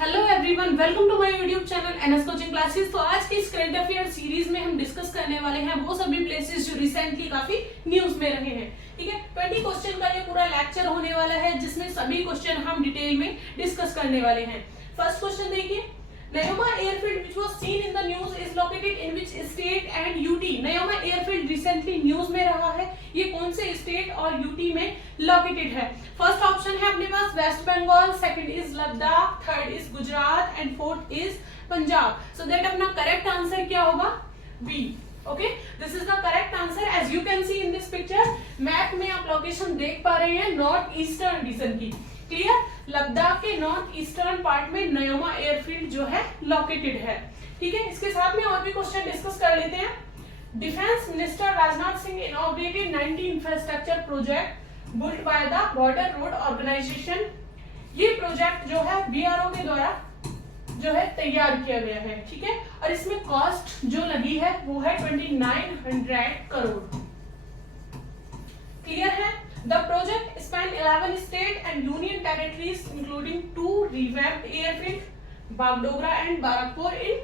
Hello everyone, welcome to my YouTube channel NS coaching classes. तो आज की इस करंट अफेयर सीरीज में हम डिस्कस करने वाले हैं वो सभी प्लेसेस जो रिसेंटली काफी न्यूज में रहे हैं। ठीक है, 20 क्वेश्चन का ये पूरा लेक्चर होने वाला है जिसमें सभी क्वेश्चन हम डिटेल में डिस्कस करने वाले हैं। फर्स्ट क्वेश्चन देखिए, Neoma airfield which was seen in the news is located in which state and UT? Neoma airfield recently news में रहा है, ये कौन से स्टेट और यूटी में लोकेटेड है? फर्स्ट ऑप्शन है अपने पास West Bengal, second is Ladakh, third is Gujarat and fourth is Punjab. So that अपना करेक्ट आंसर क्या होगा? B. Okay, this is the correct answer. As you can see in this picture, map में आप लोकेशन देख पा रहे हैं नॉर्थ ईस्टर्न रीजन की। क्लियर, लद्दाख के नॉर्थ ईस्टर्न पार्ट में नेओमा एयरफील्ड जो है लोकेटेड है। ठीक है, इसके साथ में और भी क्वेश्चन डिस्कस कर लेते हैं। Defence minister Rajnath Singh inaugurated 90 infrastructure project built by the border road organisation. ये प्रोजेक्ट जो है बीआरओ के द्वारा जो है तैयार किया गया है। ठीक है, और इसमें कॉस्ट जो लगी है वो है 2900 करोड़। क्लियर है? The project span 11 state and union territories including 2 revamped airfield, Bagdogra and Barakpur in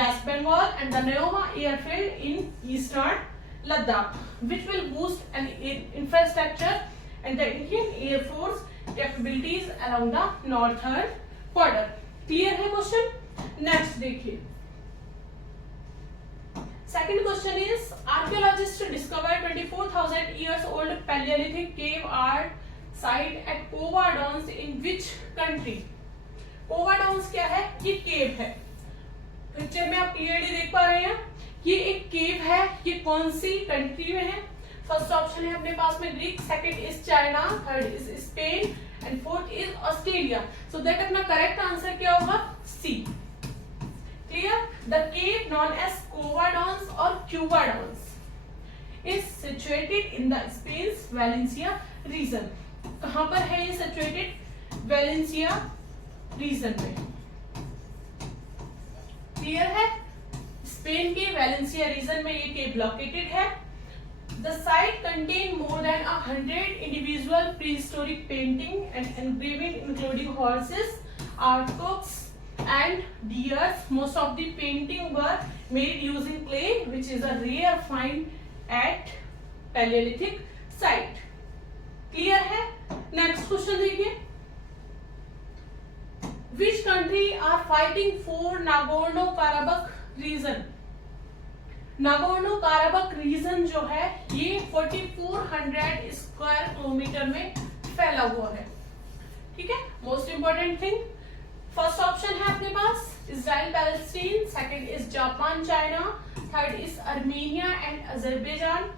West Bengal and the Neoma airfield in eastern Ladakh, which will boost an infrastructure and the Indian Air Force capabilities along the northern border. Clear है question? Next देखिए, second question is archaeologists discovered 24,000 years old Paleolithic cave art site at Kova Downs in which country? Kova Downs क्या है? ये केव है। Picture में आप clearly देख पा रहे हैं, ये एक केव है। ये कौन सी कंट्री में है? फर्स्ट ऑप्शन है अपने पास में Greek, second is China, third is Spain and fourth is Australia. So that अपना करेक्ट आंसर क्या होगा? सी। Clear? The cave known as Cova Downs or Cuba Downs is situated in the Spain's Valencia region. कहाँ पर है ये situated? Valencia region में। Clear है? Spain के वेलेंसिया रीजन में ये केव लोकेटेड है। The site contain more than 100 individual prehistoric painting and engraving including horses, artworks and deers. Most of the painting were made using clay, which is a rare find at Paleolithic site. Clear है? Next question देखिए, which country are fighting for Nagorno-Karabakh region? Nagorno-Karabakh region जो है ये 4400 square kilometre में फैला हुआ है। ठीक है, most important thing, first option है अपने पास Israel Palestine, second is Japan China, third is Armenia and Azerbaijan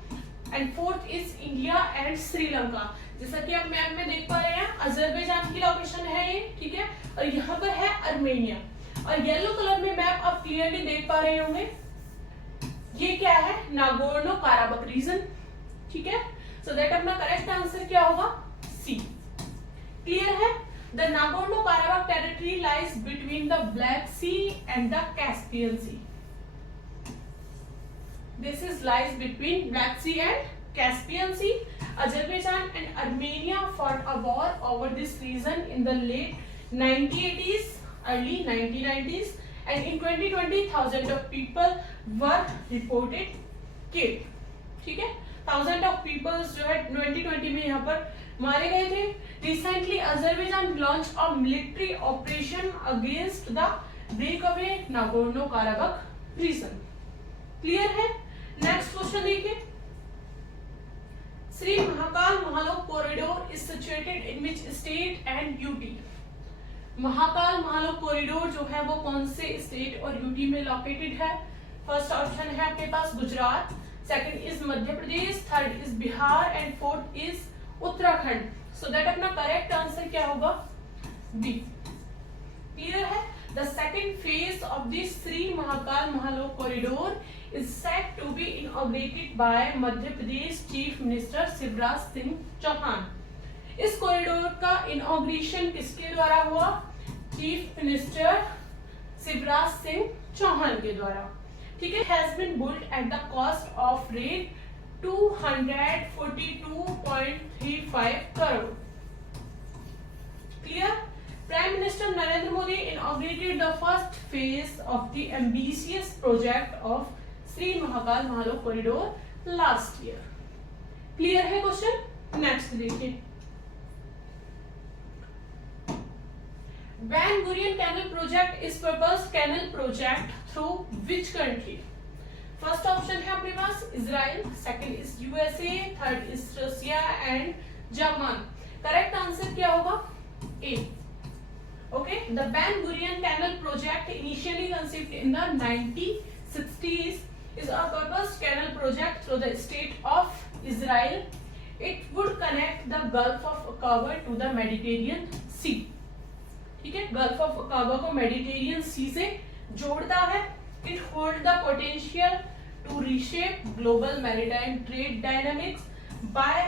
and fourth is India and Sri Lanka. जैसा कि आप मैप में देख पा रहे हैं, अजरबैजान की लोकेशन है ये। ठीक है, और यहाँ पर है अर्मेनिया। और येलो कलर में मैप आप क्लियरली देख पा रहे होंगे, ये क्या है? Nagorno Karabakh region. ठीक है, सो दैट अपना करेक्ट आंसर क्या होगा? सी। क्लियर है? The Nagorno-Karabakh territory lies between the Black Sea and the Caspian Sea. This is lies between Black Sea and Caspian Sea. Azerbaijan and Armenia fought a war over this region in the late 1980s, early 1990s, and in 2020, thousands of people were reported killed. ठीक है, thousand of peoples जो है 2020 में यहाँ पर मारे गए थे। Recently Azerbaijan launch a military operation against the breakaway Nagorno Karabakh region. Clear है? नेक्स्ट क्वेश्चन देखिए, Shri Mahakal Mahalok corridor is situated in which state and UT? Mahakal Mahalok corridor जो है वो कौन से स्टेट और यूटी में लोकेटेड है? फर्स्ट ऑप्शन है आपके पास Gujarat, second is Madhya Pradesh, third is Bihar and fourth is Uttarakhand. So that अपना करेक्ट आंसर क्या होगा? बी। क्लियर है? The second phase of this Shri Mahakal Mahalok corridor is set to be inaugurated by Madhya Pradesh chief minister Shivraj Singh Chouhan. इस कॉरिडोर का इनॉग्रेशन किसके द्वारा हुआ? चीफ मिनिस्टर शिवराज सिंह चौहान के द्वारा। ठीक है, has been built at the cost of rate 242.35 crore. Clear? Prime Minister Narendra Modi inaugurated the first phase of the ambitious project of Sri Mahakal Mahalok corridor last year. Clear है question? Next देखिए, Ben Gurion Canal Project is proposed canal project through which country? First option है अपने पास Israel, second is USA, third is Russia and Japan. Correct answer क्या होगा? A. Okay, the Ben Gurion Canal Project initially conceived in the 1960s is a proposed canal project through the state of Israel. It would connect the Gulf of Aqaba to the Mediterranean Sea. ठीक है, gulf of Aqaba को Mediterranean सी से जोड़ता है। It hold the potential to reshape global maritime trade dynamics by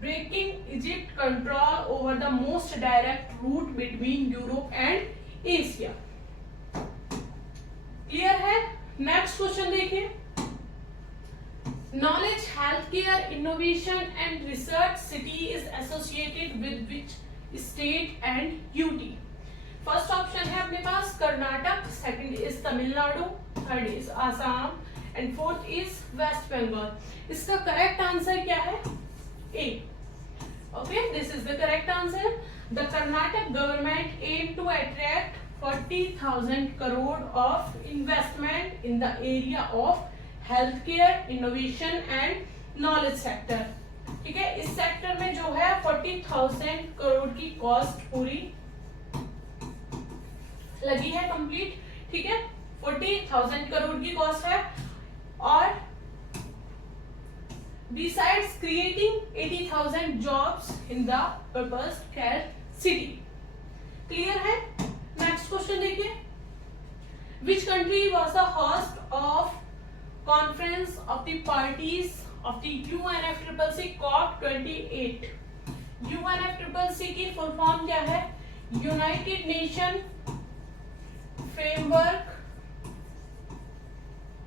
breaking Egypt control over the most direct route between Europe and Asia. Clear है? Next question देखिए, knowledge health care innovation and research city is associated with which state and UT? First option है अपने पास Karnataka, second is Tamil Nadu, third is Assam and fourth is West Bengal. इसका correct answer क्या है? A. Okay, this is the correct answer. The Karnataka government aim to attract 40,000 crore of investment in the area of health care innovation and knowledge sector. ठीक है, इस sector में जो है 40,000 करोड़ की कॉस्ट पूरी लगी है, कंप्लीट। ठीक है, 40,000 करोड़ की कॉस्ट है और besides creating 80,000 jobs in the proposed care city. Clear है? नेक्स्ट क्वेश्चन देखिए, which country was the host of conference of the parties of the UNFCCC COP28? UNFCCC की फुल फॉर्म क्या है? United nation framework,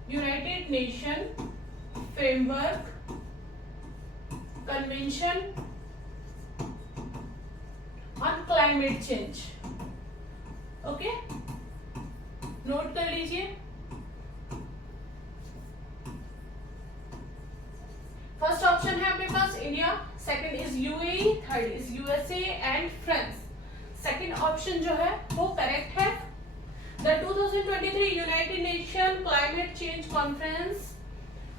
united nation framework convention on climate change. Okay, note कर लीजिए। First option है अपने पास India, second is UAE, third is USA and France. Second option जो है वो करेक्ट है। The 2023 United Nations Climate Change Conference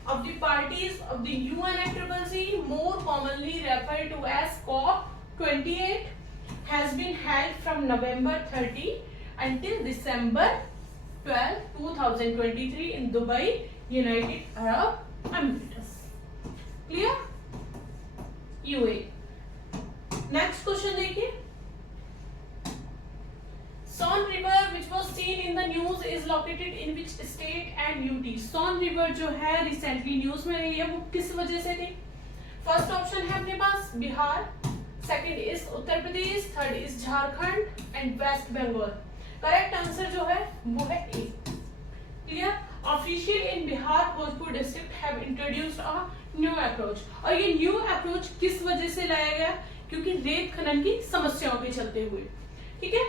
of the parties of the UNFCCC, more commonly referred to as COP28, has been held from November 30 until December 12, 2023 in Dubai, United Arab Emirates. Clear? UAE. Next question देखिए, Son River which was seen in the news is located in which state and UT? Son River जो है recently news में रही है, वो किस वजह से थी? फर्स्ट ऑप्शन है अपने पास Bihar, second is Uttar Pradesh, third is Jharkhand and West Bengal. Correct answer जो है वो है A. Clear? Official in Bihar Bhojpur district have introduced a new approach. और ये न्यू अप्रोच किस वजह से लाया गया? क्योंकि रेत खनन की समस्याओं के चलते हुए। ठीक है,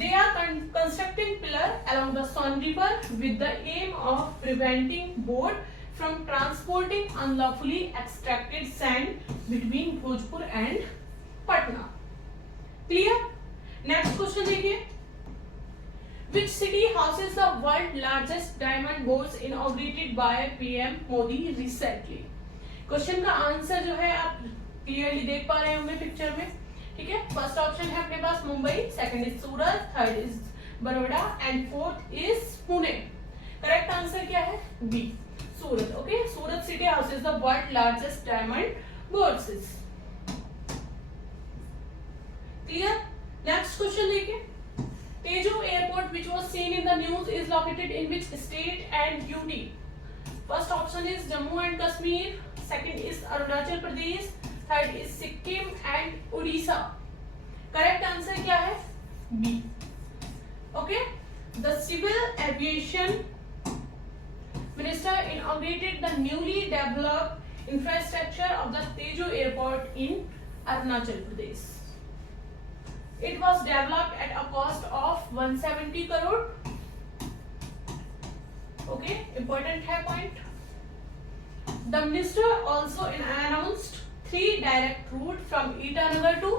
they are constructing pillar along the Son River with the aim of preventing boat from transporting unlawfully extracted sand between Bhojpur and Patna. Clear? Next question देखिए, which city houses the world largest diamond boats inaugurated by PM Modi recently? Question का answer जो है आप clearly देख पा रहे होंगे picture में। ठीक है, फर्स्ट ऑप्शन है अपने पास Mumbai, second is Surat, third is Baroda and fourth is Pune. Correct answer क्या है? B, Surat. Okay, Surat city houses the world largest diamond boards. Clear? Next question देखिए, Tezu airport which was seen in the news is located in which state and UT? First option is Jammu and Kashmir, second is Arunachal Pradesh, third is Sikkim and Orissa. Correct answer क्या है? B. Okay, the civil aviation minister inaugurated the newly developed infrastructure of the Teju airport in Arunachal Pradesh. It was developed at a cost of 170 crore. Okay, important है point. The minister also announced 3 direct route from Itanagar to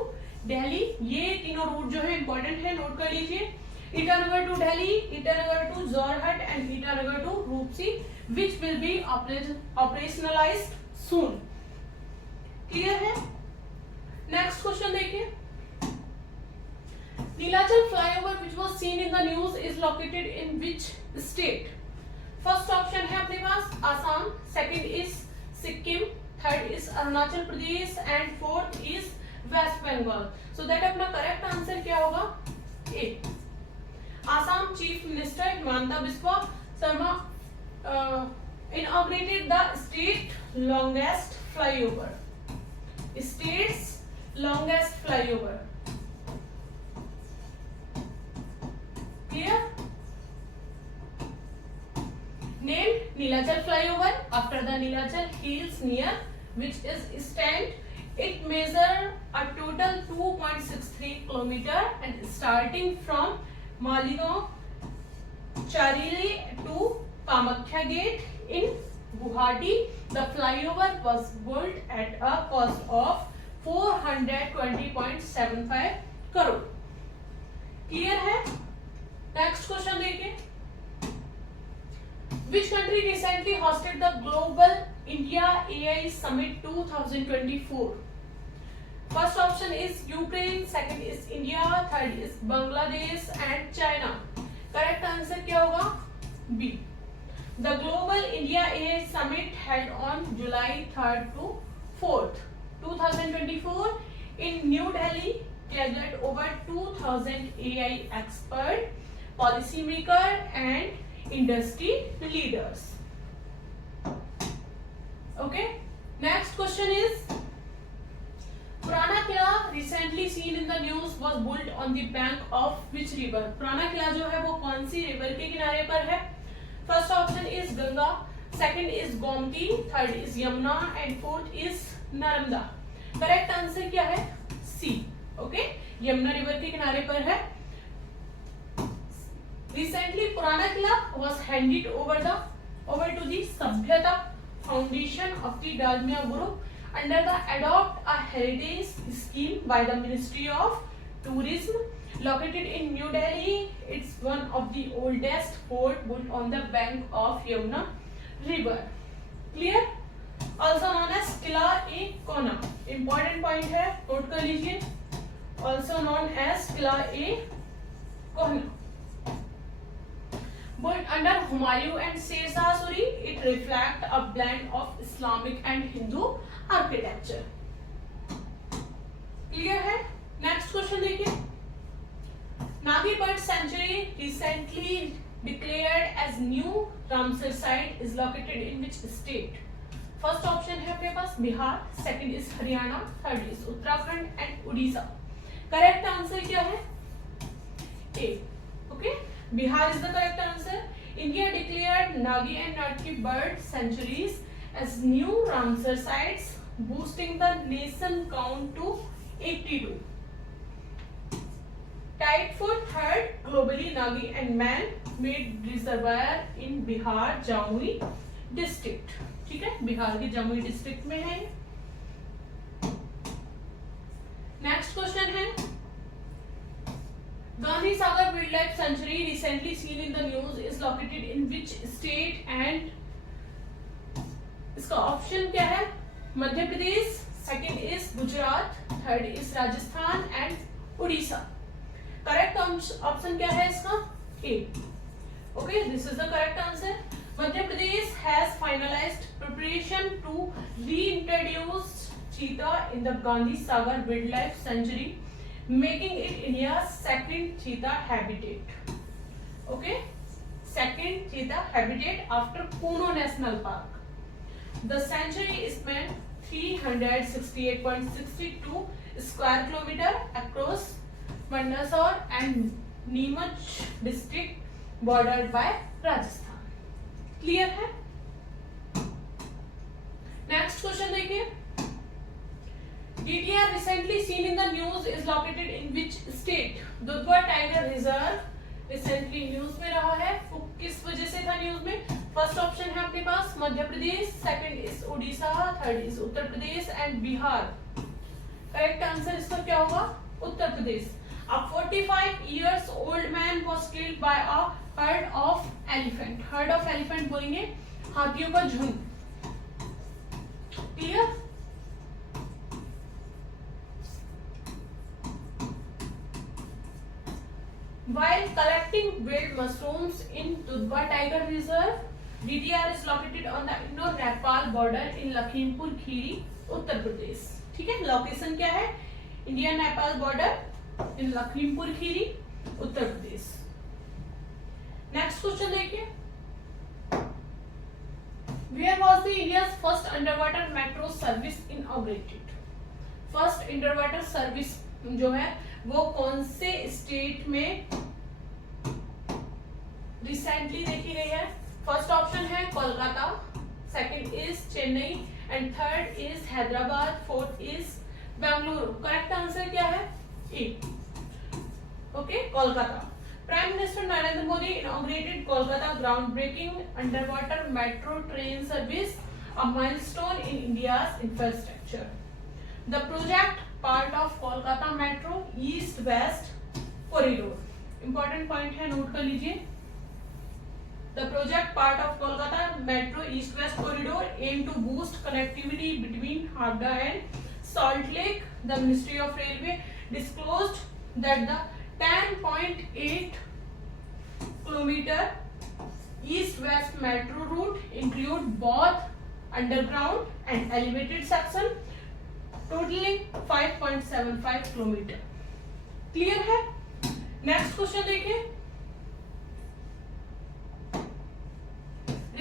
Delhi. ये तीनों root जो है important है, note कर लीजिए. Itanagar to Delhi, Itanagar to Jorhat and Itanagar to Roopsi, which will be operationalized soon. Clear है? Next question देखिए. Neelachal flyover which was seen in the news is located in which state? First option है अपने पास Assam, second is Sikkim, third is Arunachal Pradesh and fourth is West Bengal. So that अपना correct answer क्या होगा? A. Assam chief minister Himanta Biswa Sarma inaugurated the state longest flyover. State's longest flyover. Clear? Named Neelachal flyover after the Neelachal hills near which is stand. It measures a total 2.63 km and starting from Maligaon Charili to Kamakhya Gate in Guwahati. The flyover was built at a cost of 420.75 crore. Clear है? Next question देखिए. Which country recently hosted the Global India AI Summit 2024? First option is Ukraine, second is India, third is Bangladesh and China. Correct answer क्या होगा? B. The Global India AI Summit held on July 3rd to 4th, 2024 in New Delhi gathered over 2,000 AI expert, policymaker and industry leaders. Okay, next question is Purana Kila recently seen in the news was built on the bank of which river? पुराना किला जो है वो कौन सी river के किनारे पर है? First option is Ganga, second is Gomti, third is Yamuna and fourth is Narmada. Correct answer क्या है? सी. ओके, यमुना रिवर के किनारे पर है. Recently, Purana Kila was handed over to the Sabhyata Foundation of the Dalmia Group under the Adopt a Heritage scheme by the Ministry of Tourism. Located in New Delhi, it's one of the oldest fort built on the bank of Yamuna River. Clear? Also known as Qila-e-Kona. Important point है, note कर लीजिए. Also known as Qila-e-Kona. Built under Humayun and Sher Shah Suri, it reflects a blend of Islamic and Hindu architecture. Clear है? Next question देखिए. Nagi Bird Sanctuary recently declared as new Ramsar site is located in which state? First option है अपने पास Bihar, second is Haryana, third is Uttarakhand and Orissa. Correct answer क्या है? A. Okay. Bihar is the correct answer. India declared Nagi and Natki bird sanctuaries as new Ramsar sites, boosting the nation count to 82. Tied for third globally, Nagi and man-made reservoir in Bihar, Jamui district. ठीक है, बिहार के Jamui district में है. Next question है Gandhi Sagar Wildlife Sanctuary recently seen in the news is located in which state and इसका option क्या है? Madhya Pradesh, second is Gujarat, third is Rajasthan and Orissa. Correct option क्या है इसका? A. Okay, this is the correct answer. Madhya Pradesh has finalised preparation to reintroduce cheetah in the Gandhi Sagar wildlife sanctuary, making it India's second cheetah habitat. Okay, second cheetah habitat after Kuno National Park. The sanctuary is spanned 368.62 square kilometer across Mandsaur and Neemuch district, bordered by Rajasthan. Clear है? Next question देखिए. DTR recently seen in the news is located in which state? Dudhwa tiger reserve recently news में रहा है, वो किस वजह से था न्यूज में? फर्स्ट ऑप्शन है अपने पास Madhya Pradesh, second is Orissa, third is Uttar Pradesh and Bihar. Correct answer इसका क्या होगा? Uttar Pradesh. A 45 years old man was killed by a herd of elephant. Herd of elephant बोलेंगे हाथियों का झुंड। Clear? While collecting wild mushrooms in Dudhwa Tiger Reserve, DTR is located on the Indo-Nepal border in Lakhimpur Kheri, Uttar Pradesh. ठीक है, location क्या है? India Nepal border in Lakhimpur Kheri, Uttar Pradesh. Next question देखिए, Where was the India's first underwater metro service inaugurated? First underwater service जो है वो कौन से स्टेट में रिसेंटली देखी गई है? फर्स्ट ऑप्शन है Kolkata, second is Chennai and third is Hyderabad, fourth is Bengaluru. Correct answer क्या है? A. Okay, Kolkata. Prime Minister Narendra Modi inaugurated Kolkata groundbreaking underwater metro train service, a milestone in India's infrastructure. The project part of Kolkata Metro East-West Corridor. Important point है, note कर लीजिए। The project part of Kolkata Metro East-West Corridor aim to boost connectivity between Howrah and Salt Lake. The Ministry of Railway disclosed that the 10.8 kilometer east-west metro route include both underground and elevated section, totaling 5.75 kilometer. Clear है? Next question देखिए,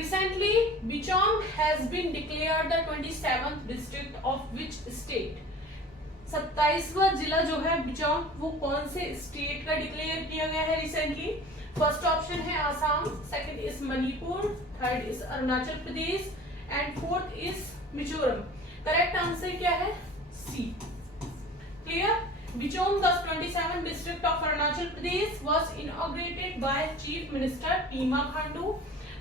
Recently, Bichon has been declared the 27th district of which state? 27वां जिला जो है बिचौन, वो कौन से state का declare किया गया है रिसेंटली? फर्स्ट ऑप्शन है Assam, second is Manipur, third is Arunachal Pradesh and fourth is Mizoram. Correct answer क्या है? सी। Clear? Bichon, the 27th district of Arunachal Pradesh, was inaugurated by Chief Minister Pema Khandu.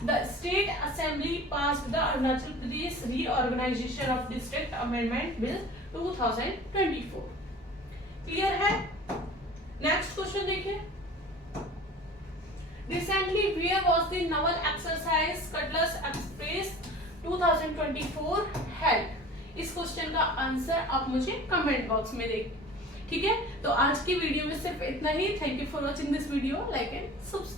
The State Assembly passed the Arunachal Pradesh Reorganization of District Amendment Bill 2024. Clear है? Next question देखिए, Recently, where was the naval exercise Cutlass Express 2024 held? इस question का answer आप मुझे comment box में दें। ठीक है, तो आज की वीडियो में सिर्फ इतना ही। Thank you for watching this video, like and subscribe.